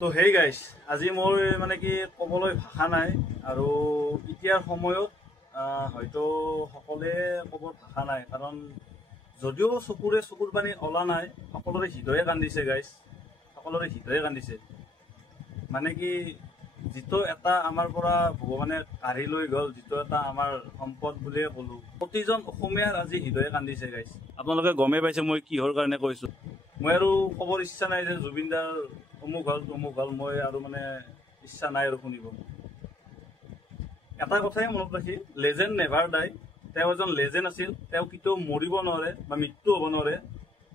তো hey guys, আজি মোৰ মানে কি ক'বলৈ ভাষা নাই আৰু এতিয়াৰ সময়ত হয়তো সকলোৱে ক'ব ভাষা নাই, কাৰণ যদিও চকুৰ পানী ওলা নাই, সকলোৰে হৃদয়ে কান্দিছে গাইজ, সকলোৰে হৃদয়ে কান্দিছে। মানে কি যিটো এটা আমাৰ পৰা ভগৱানে কাঢ়ি লৈ গ'ল, যিটো এটা আমাৰ সম্পদ বুলিয়ে ক'লোঁ, প্ৰতিজন অসমীয়াৰ আজি হৃদয়ে কান্দিছে গাইজ। আপোনালোকে গমেই পাইছে মই কিহৰ কাৰণে কৈছোঁ। মই আৰু ক'বৰ ইচ্ছা নাই যে জুবিনদাৰ অমুক হ'ল, মই আৰু মানে ইচ্ছা নাই আৰু শুনিব। এটা কথাই মনত ৰাখি, লেজেণ্ড নেভাৰ ডাই। তেওঁ এজন লেজেণ্ড আছিল, তেওঁ কেতিয়াও মৰিব নোৱাৰে বা মৃত্যু হ'ব নোৱাৰে।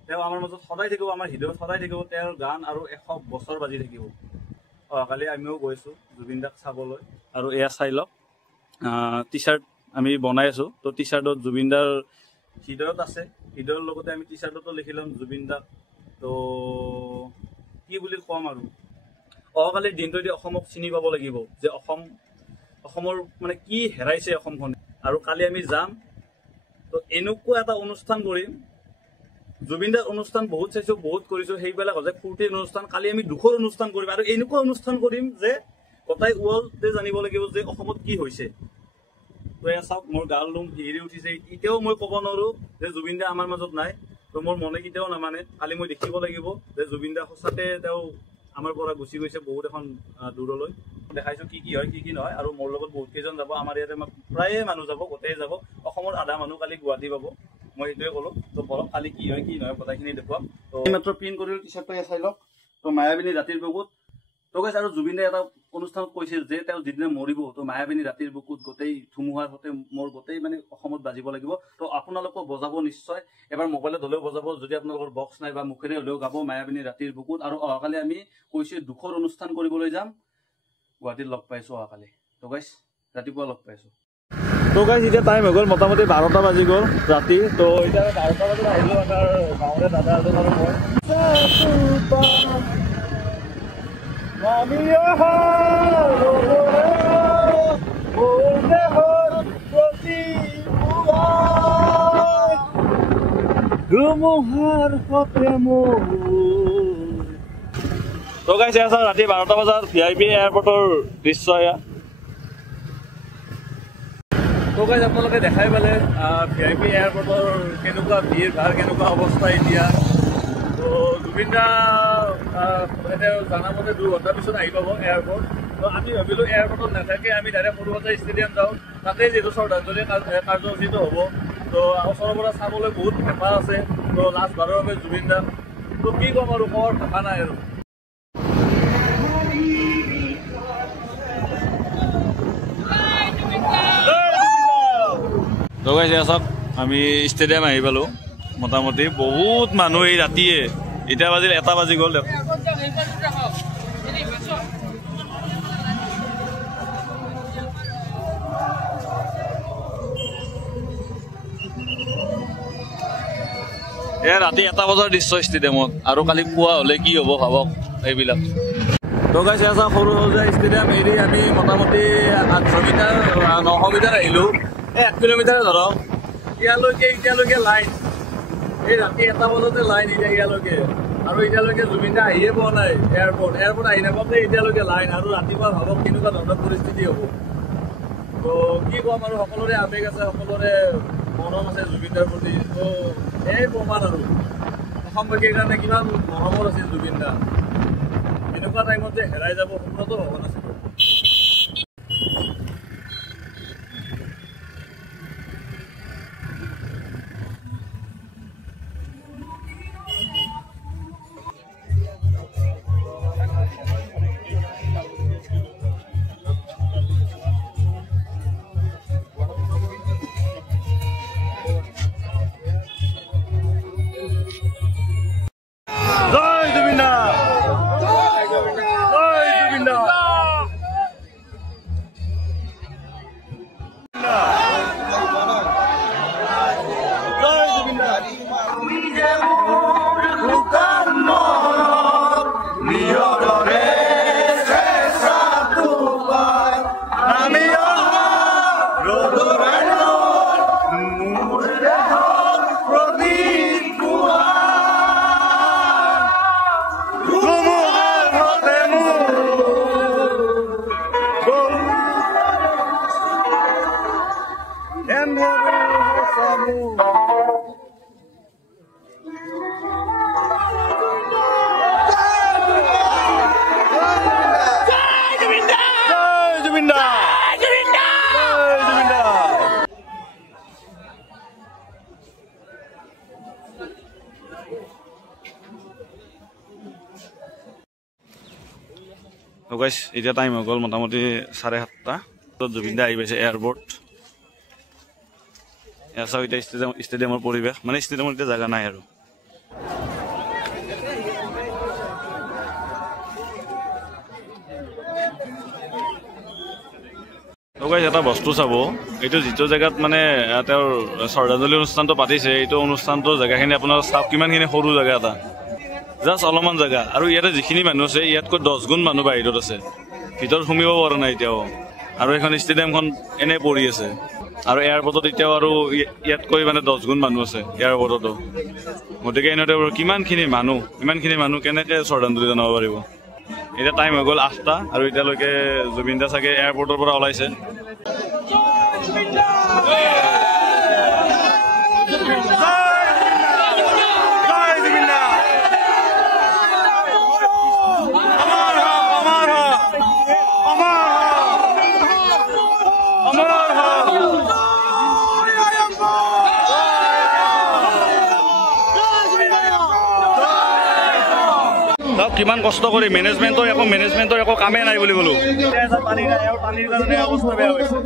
তেওঁ আমাৰ মাজত সদায় থাকিব, আমাৰ হৃদয়ত সদায় থাকিব। তেওঁৰ গান আৰু 100 বছৰ বাজি থাকিব। অহাকালি আমিও গৈছোঁ জুবিনদাক চাবলৈ, আৰু এয়া চাই লওক, টি চাৰ্ট আমি বনাই আছোঁ। তো টি চাৰ্টত জুবিনদাৰ হৃদয়ত আছে, হৃদয়ৰ লগতে আমি টি চাৰ্টতো লিখি ল'ম জুবিনদাক। তো কি বুলি ক'ম আৰু, অহাকালিৰ দিনটোৱেদি অসমক চিনি পাব লাগিব যে অসমৰ মানে কি হেৰাইছে অসমখনে। আৰু কালি আমি যাম, তো এনেকুৱা এটা অনুষ্ঠান কৰিম। জুবিনদাৰ অনুষ্ঠান বহুত চাইছোঁ, বহুত কৰিছোঁ, সেইবিলাক হৈছে ফূৰ্তিৰ অনুষ্ঠান। কালি আমি দুখৰ অনুষ্ঠান কৰিম, আৰু এনেকুৱা অনুষ্ঠান কৰিম যে গোটাই ৱৰ্ল্ডে জানিব লাগিব যে অসমত কি হৈছে। তো এয়া চাওক, মোৰ গাৰ নোম হিৰি উঠিছে। এতিয়াও মই ক'ব নোৱাৰোঁ যে জুবিনদা আমাৰ মাজত নাই। তো মোৰ মনে কেতিয়াও নামানে। কালি মই দেখিব লাগিব যে জুবিনদা সঁচাতে তেওঁ আমাৰ পৰা গুচি গৈছে বহুত এখন দূৰলৈ। দেখাইছোঁ কি হয়, কি নহয়। আৰু মোৰ লগত বহুত কেইজন যাব, আমাৰ ইয়াতে প্ৰায়ে মানুহ যাব, গোটেই যাব। অসমৰ আধা মানুহ কালি গুৱাহাটী পাব, মই সেইটোৱে ক'লোঁ। তো বলক কালি কি হয়, কি নহয় গোটেইখিনি দেখুৱাম। তো এইমাত্ৰ প্ৰিণ্ট কৰিলোঁ টি চাৰ্টটো চাই লওক। তো মায়াবিনী ৰাতিৰ বুকুত। তো গাইছ, আৰু জুবিনদাই এটা অনুষ্ঠানত কৈছিল যে তেওঁ যিদিনা মৰিব, তো মায়াবিনী ৰাতিৰ বুকুত গোটেই ধুমুহাৰ সৈতে মোৰ গোটেই মানে অসমত বাজিব লাগিব। তো আপোনালোকেও বজাব নিশ্চয়, এবাৰ মোবাইলত হ'লেও বজাব, যদি আপোনালোকৰ বক্স নাই বা মুখেৰে হ'লেও গাব মায়াবিনী ৰাতিৰ বুকুত। আৰু অহাকালি আমি কৈছোঁ দুখৰ অনুষ্ঠান কৰিবলৈ যাম, গুৱাহাটীত লগ পাইছোঁ অহাকালি। তো গাইছ, ৰাতিপুৱা লগ পাইছোঁ। তো গাইছ, এতিয়া টাইম হৈ গ'ল মোটামুটি 12টা বাজি গ'ল ৰাতি। তো এতিয়া 12টা বজাত আহিলোঁ আমাৰ গাঁৱৰে দাদা এজন আৰু মই। তো গাইছ, এয়া ৰাতি 12টা বজাত VIP এয়াৰপৰ্টৰ দৃশ্য এয়া। তো গাইছ, আপোনালোকে দেখাই পালে VIP এয়াৰপৰ্টৰ কেনেকুৱা ভিৰ ভাৰ, কেনেকুৱা অৱস্থা এতিয়া। তো জুবিনদা এতিয়া জানামতে 2 ঘণ্টাৰ পিছত আহি পাব এয়াৰপৰ্ট। তো আমি ভাবিলোঁ এয়াৰপৰ্টত নাথাকে, আমি ডাইৰেক্ট সৰুসজাই ষ্টেডিয়াম যাওঁ, তাতে যিহেতু শ্ৰদ্ধাঞ্জলি কাৰ্যসূচীটো হ'ব। তো ওচৰৰ পৰা চাবলৈ বহুত হেঁপাহ আছে। তো লাষ্টবাৰৰ বাবে জুবিনদা, তো কি ক'ম আৰু, ক'ৰ ভাষা নাই আৰু। তো গাইছ, চাওক আমি ষ্টেডিয়াম আহি পালোঁ। মোটামুটি বহুত মানুহ এই ৰাতিয়ে, এতিয়া বাজিল 1টা বাজি গ'ল। এয়া ৰাতি 1টা বজাৰ দৃশ্য ষ্টেডিয়ামত, আৰু কালি পুৱা হ'লে কি হ'ব ভাবক এইবিলাক। তো গাইছ, এয়া সৰুসজাই ষ্টেডিয়াম এৰি আমি মোটামুটি 800 মিটাৰ 900 মিটাৰ আহিলোঁ। 1 কিলোমিটাৰ ধৰক, এতিয়ালৈকে লাইন। এই ৰাতি 1টা বজাতে লাইন এতিয়া ইয়ালৈকে, আৰু এতিয়ালৈকে জুবিনদা আহিয়ে পোৱা নাই এয়াৰপৰ্ট আহি নাপাওঁতে এতিয়ালৈকে লাইন। আৰু ৰাতিপুৱা ভাবক কেনেকুৱা ধৰণৰ পৰিস্থিতি হ'ব। তো কি ক'ম আৰু, সকলোৰে আৱেগ আছে, সকলোৰে মৰম আছে জুবিনদাৰ প্ৰতি। তো এই প্ৰমাণ আৰু অসমবাসীৰ কাৰণে কিমান মৰমৰ আছিল জুবিনদা। এনেকুৱা টাইমত যে হেৰাই যাব সপোনতো হ'ব নাছিল। জয় জুবিনদা, জয় জুবিনদা। তো গাইছ এতিয়া টাইম হৈ গ'ল মোটামুটি 7:30 তো জুবিন দা আহি পাইছে এয়াৰপৰ্ট এয়া চাও এতিয়া ষ্টেডিয়ামৰ পৰিৱেশ মানে ষ্টেডিয়ামৰ এতিয়া জাগা নাই আৰু তো গাইছ এটা বস্তু চাব এইটো যিটো জায়গাত মানে তেওঁৰ শ্ৰদ্ধাঞ্জলি অনুষ্ঠানটো পাতিছে এইটো অনুষ্ঠানটোৰ জায়গাখিনি আপোনাৰ চাওক কিমানখিনি সৰু জায়গা এটা জাষ্ট অলপমান জায়গা আৰু ইয়াতে যিখিনি মানুহ আছে ইয়াতকৈ 10 গুণ মানুহ বাহিৰত আছে ভিতৰত সোমিব পৰা নাই এতিয়াও আৰু এখন ষ্টেডিয়ামখন এনে পৰি আছে আৰু এয়াৰপৰ্টত এতিয়াও আৰু ইয়াতকৈ মানে 10 গুণ মানুহ আছে এয়াৰপৰ্টতো গতিকে এনেতে কিমানখিনি মানুহ কেনেকৈ শ্ৰদ্ধাঞ্জলি জনাব পাৰিব এতিয়া টাইম হৈ গ'ল 8টা আৰু এতিয়ালৈকে জুবিন দা চাগে এয়াৰপৰ্টৰ পৰা ওলাইছে কিমান কষ্ট কৰি মেনেজমেন্টৰ একো কামে নাই বুলি ক'লো পানীৰ কাৰণে অৱস্থা বেয়া হৈছে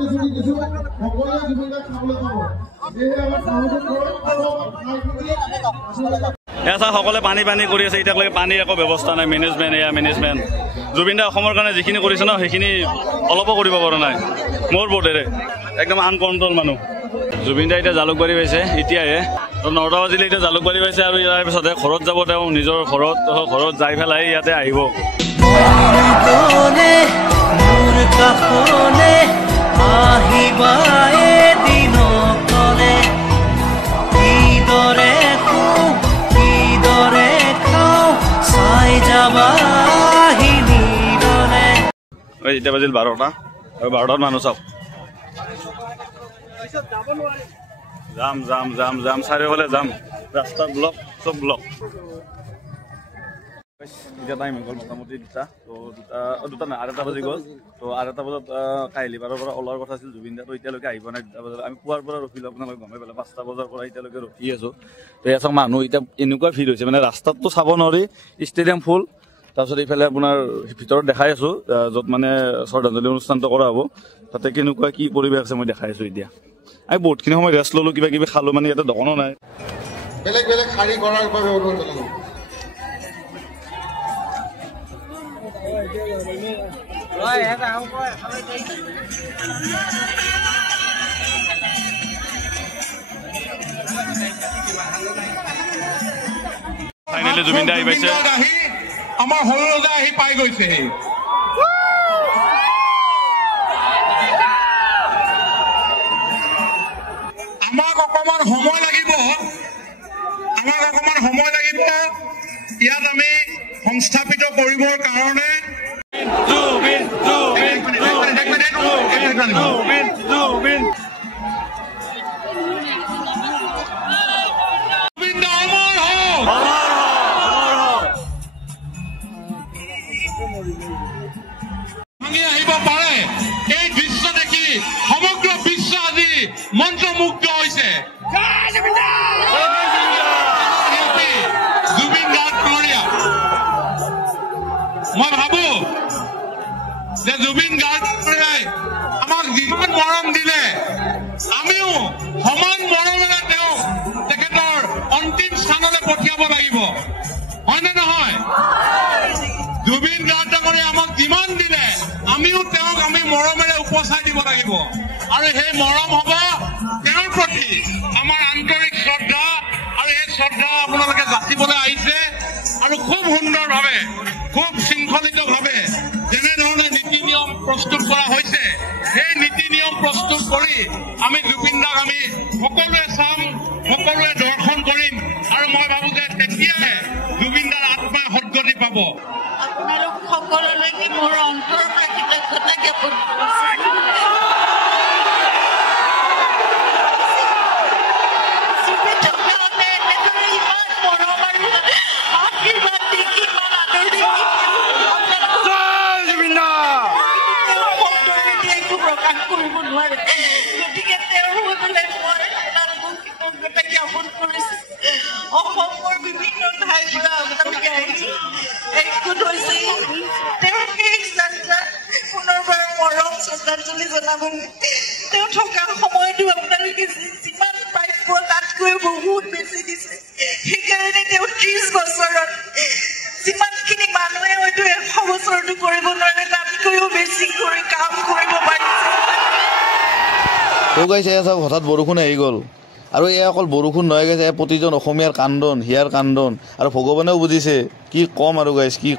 সকলে পানী কৰি আছে এতিয়ালৈকে পানীৰ একো ব্যৱস্থা নাই মেনেজমেন্ট জুবিন দা অসমৰ কাৰণে যিখিনি কৰিছে ন সেইখিনি অলপো কৰিব পৰা নাই মোৰ বোধেৰে একদম আনকণ্ট্ৰল মানুহ জুবিন দা এতিয়া জালুকবাৰী পাইছে এতিয়াহে 9টা বাজিলে এতিয়া জালুকবাৰী পাইছে আৰু ইয়াৰ পিছতে ঘৰত যাব তেওঁ নিজৰ ঘৰত যাই পেলাই ইয়াতে আহিব এতিয়া বাজিল 12টা আৰু 12টাত মানুহ চাওক যাম চাৰিওফালে যাম ৰাস্তা ব্লক চব ব্লক এতিয়া টাইম হৈ গ'ল মোটামুটি 2টা তো 2টা নাই 8টা বাজি গ'ল তো 8টা বজাত কাহিলিপাৰৰ পৰা ওলোৱাৰ কথা আছিল জুবিন দা তো এতিয়ালৈকে আহিব নাই 2টা বজাত আমি পুৱাৰ পৰা ৰখিলো আপোনালোকে গমে পালে 5টা বজাৰ পৰা এতিয়ালৈকে ৰখি আছো তো এচাক মানুহ এতিয়া এনেকুৱা ভিৰ হৈছে মানে ৰাস্তাততো চাব নোৱাৰি ষ্টেডিয়াম ফুল তাৰপিছত এইফালে আপোনাৰ ভিতৰত দেখাই আছো য'ত মানে শ্ৰদ্ধাঞ্জলি অনুষ্ঠানটো কৰা হ'ব তাতে কেনেকুৱা কি পৰিৱেশ আছে মই দেখাই আছো এতিয়া আমি বহুতখিনি সময় ৰেষ্ট ললো কিবা কিবি খালো মানে ইয়াতে দোকানো নাই বেলেগ শাৰী কৰাৰ বাবে অনুৰোধ জনালো ফাইনেলি জুবিন দা আহি পাইছে আমাৰ সৰু ৰজা আহি পাই গৈছে আমাক অকমান সময় লাগিব ইয়াত আমি সংস্থাপিত কৰিবৰ কাৰণে আহিব পাৰে এই দৃশ্য দেখি সমগ্ৰ বিশ্ব আজি মন্ত্ৰমুগ্ধ হৈছে জুবিন গাৰ্গৰীয়া মই ভাবো যে জুবিন গাৰ্গৰীয়াই আমাক যিমান মৰম দিলে আমিও সমান মৰমেৰে তেওঁক তেখেতৰ অন্তিম স্থানলৈ পঠিয়াব লাগিব হয়নে নহয় জুবিন গাৰ্গৰীয়াই আমাক যিমান দিলে আমিও তেওঁক আমি মৰমেৰে উপচাই দিব লাগিব আৰু সেই মৰম হ'ব তেওঁৰ প্ৰতি আমাৰ আন্তৰিক শ্ৰদ্ধা আৰু এই শ্ৰদ্ধা আপোনালোকে যাচিবলৈ আহিছে আৰু খুব সুন্দৰভাৱে খুব শৃংখলিতভাৱে যেনেধৰণে নীতি নিয়ম প্ৰস্তুত কৰা হৈছে সেই নীতি নিয়ম প্ৰস্তুত কৰি আমি জুবিন দাক আমি সকলোৱে চাম সকলোৱে দৰ্শন কৰিম আৰু মই ভাবো যে তেতিয়াহে জুবিন দাৰ আত্মাই সদ্গতি পাব আপোনালোক সকলোলৈকে মোৰ অন্তৰৰ পৰা কৃতজ্ঞতা জ্ঞাপন অসমৰ বিভিন্ন ঠাইৰ পৰা আপোনালোকে আহিছে একগোট হৈছে শ্ৰদ্ধাঞ্জলি জনাব তেওঁ থকা সময়তো আপোনালোকে যিমান প্ৰাপ্য তাতকৈ বহুত বেছি দিছে সেইকাৰণে তেওঁ 30 বছৰত যিমানখিনি মানুহে হয়তো 100 বছৰতো কৰিব নোৱাৰে তাতকৈও বেছি কৰি কাম কৰিব পাৰিছে গাইছে চব হঠাৎ বৰষুণ আহি গ'ল আৰু এই অকল বৰষুণ নহয় গাইছে প্ৰতিজন অসমীয়াৰ কান্দন হিয়াৰ কান্দন আৰু ভগৱানেও বুজিছে কি কম আৰু গাইছ কি